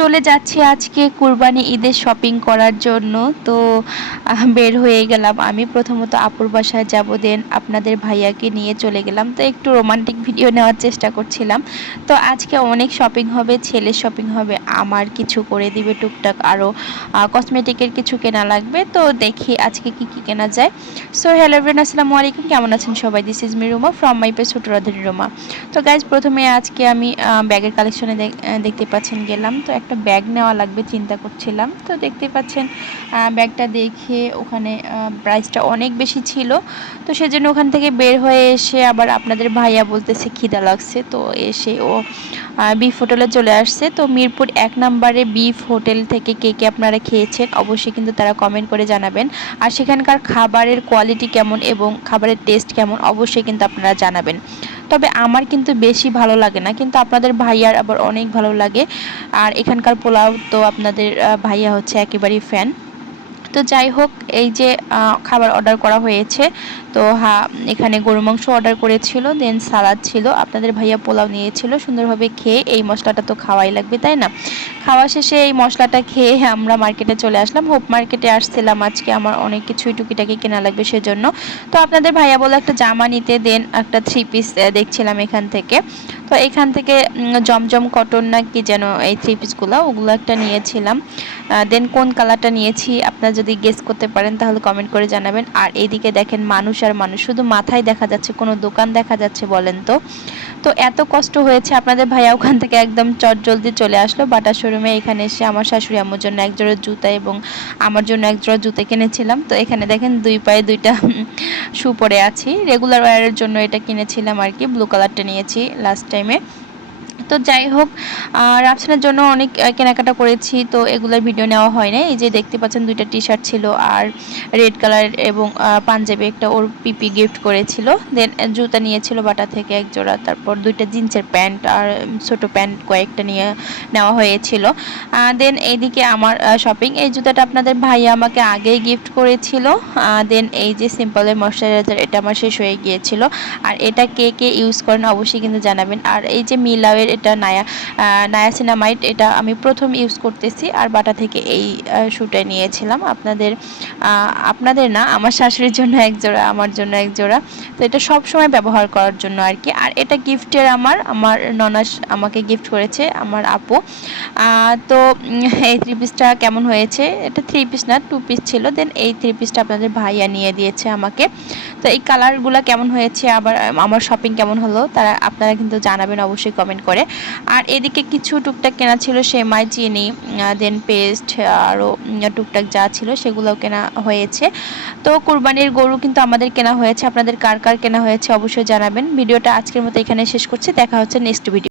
চলে যাচ্ছি আজকে কুরবানি ঈদের শপিং করার জন্য। তো বের হয়ে গেলাম। আমি প্রথমত আপুর বাসায় যাব, দেন আপনাদের ভাইয়াকে নিয়ে চলে গেলাম। তো একটু রোমান্টিক ভিডিও নেওয়ার চেষ্টা করছিলাম। তো আজকে অনেক শপিং হবে, ছেলের শপিং হবে, আমার কিছু করে দিবে টুকটাক, আরও কসমেটিকের কিছু কেনা লাগবে। তো দেখি আজকে কি কি কেনা যায়। সো হ্যালো এভরিওয়ান, আসসালামু আলাইকুম, কেমন আছেন সবাই? This is me Ruma from my page ছোট রাধুনী রুমা। তো গাইজ, প্রথমে আজকে আমি ব্যাগের কালেকশনে দেখতে পাচ্ছেন গেলাম। তো একটা ব্যাগ নেওয়া লাগবে চিন্তা করছিলাম। তো দেখতে পাচ্ছেন ব্যাগটা দেখে ওখানে প্রাইসটা অনেক বেশি ছিল। তো সেজন্য ওখান থেকে বের হয়ে এসে আবার আপনাদের ভাইয়া বলতেছে খিদা লাগছে। তো এসে ও বিফ হোটেলে চলে আসছে। তো মিরপুর 1 নম্বরে বিফ হোটেল থেকে কে কে আপনারা খেয়েছেন অবশ্যই কিন্তু তারা কমেন্ট করে জানাবেন। আর সেখানকার খাবারের কোয়ালিটি কেমন এবং খাবারের টেস্ট কেমন অবশ্যই কিন্তু আপনারা জানাবেন। তবে আমার কিন্তু বেশি ভালো লাগে না, কিন্তু আপনাদের ভাইয়ার আবার অনেক ভালো লাগে। আর এখানকার পোলাও তো আপনাদের ভাইয়া হচ্ছে একেবারেই ফ্যান। তো যাই হোক, এই যে খাবার অর্ডার করা হয়েছে। তো এখানে গরু মাংস অর্ডার করেছিল, দেন সালাদ ছিল, আপনাদের ভাইয়া পোলাও নিয়েছিল। সুন্দরভাবে খেয়ে, এই মশলাটা তো খাওয়াই লাগবে তাই না, খাওয়া শেষে এই মশলাটা খেয়ে আমরা মার্কেটে চলে আসলাম। হোপ মার্কেটে আসছিলাম আজকে, আমার অনেক কিছুই টুকিটাকি কেনা লাগবে সেজন্য। তো আপনাদের ভাইয়া বলে একটা জামা নিতে, দেন একটা 3 পিস দেখছিলাম এখান থেকে। তো এখান থেকে জমজম কটন না কি যেন এই 3 পিসগুলো, ওগুলো একটা নিয়েছিলাম। দেন কোন কালারটা নিয়েছি আপনারা যদি গেস করতে পারেন তাহলে কমেন্ট করে জানাবেন। আর এইদিকে দেখেন মানুষ আর মানুষ, শুধু মাথায় দেখা যাচ্ছে, কোনো দোকান দেখা যাচ্ছে বলেন তো? তো এত কষ্ট হয়েছে, আপনাদের ভাইয়া ওখান থেকে একদম চটজলদি চলে আসলো বাটা শোরুমে। এখানে এসে আমার শাশুড়ি আম্মুর জন্য এক জোড়া জুতা এবং আমার জন্য এক জোড়া জুতা কিনেছিলাম। তো এখানে দেখেন 2 পায়ে 2টা শু পরে আছি, রেগুলার ওয়্যারের জন্য এটা কিনেছিলাম আর কি, ব্লু কালারটা নিয়েছি লাস্ট টাইমে। তো যাই হোক, রাফসানের জন্য অনেক কেনাকাটা করেছি, তো এগুলোর ভিডিও নেওয়া হয় না। এই যে দেখতে পাচ্ছেন 2টা টি শার্ট ছিল আর রেড কালার এবং পাঞ্জাবি একটা ওর পিপি গিফট করেছিল। দেন জুতা নিয়েছিল বাটা থেকে এক জোড়া, তারপর 2টা জিন্সের প্যান্ট আর ছোট প্যান্ট কয়েকটা নেওয়া হয়েছিল। দেন এইদিকে আমার শপিং, এই জুতাটা আপনাদের ভাইয়া আমাকে আগেই গিফট করেছিল। দেন এই যে সিম্পলের ময়শ্চারাইজার, এটা আমার শেষ হয়ে গিয়েছিল। আর এটা কে কে ইউজ করেন অবশ্যই কিন্তু জানাবেন। আর এই যে মিলাওয়ের এটা নায়াসিনামাইড, এটা আমি প্রথম ইউজ করতেছি। আর বাটা থেকে এই শুটা নিয়েছিলাম আপনাদের না, আমার শাশুড়ির জন্য এক জোড়া, আমার জন্য এক জোড়া। তো এটা সব সময় ব্যবহার করার জন্য আর কি। আর এটা গিফটের আমার ননাস আমাকে গিফট করেছে, আমার আপু। তো এই 3 পিসটা কেমন হয়েছে, এটা 3 পিস না 2 পিস ছিল। দেন এই 3 পিসটা আপনাদের ভাইয়া নিয়ে দিয়েছে আমাকে। তো এই কালারগুলো কেমন হয়েছে, আবার আমার শপিং কেমন হলো তারা আপনারা কিন্তু জানাবেন অবশ্যই কমেন্ট করে। আর এদিকে কিছু টুকটাক কেনা ছিল, সেমাই, চিনি, দেন পেস্ট, আরও টুকটাক যা ছিল সেগুলোও কেনা হয়েছে। তো কুরবানির গরু কিন্তু আমাদের কেনা হয়েছে, আপনাদের কার কার কেনা হয়েছে অবশ্যই জানাবেন। ভিডিওটা আজকের মতো এখানে শেষ করছি, দেখা হচ্ছে নেক্সট ভিডিও।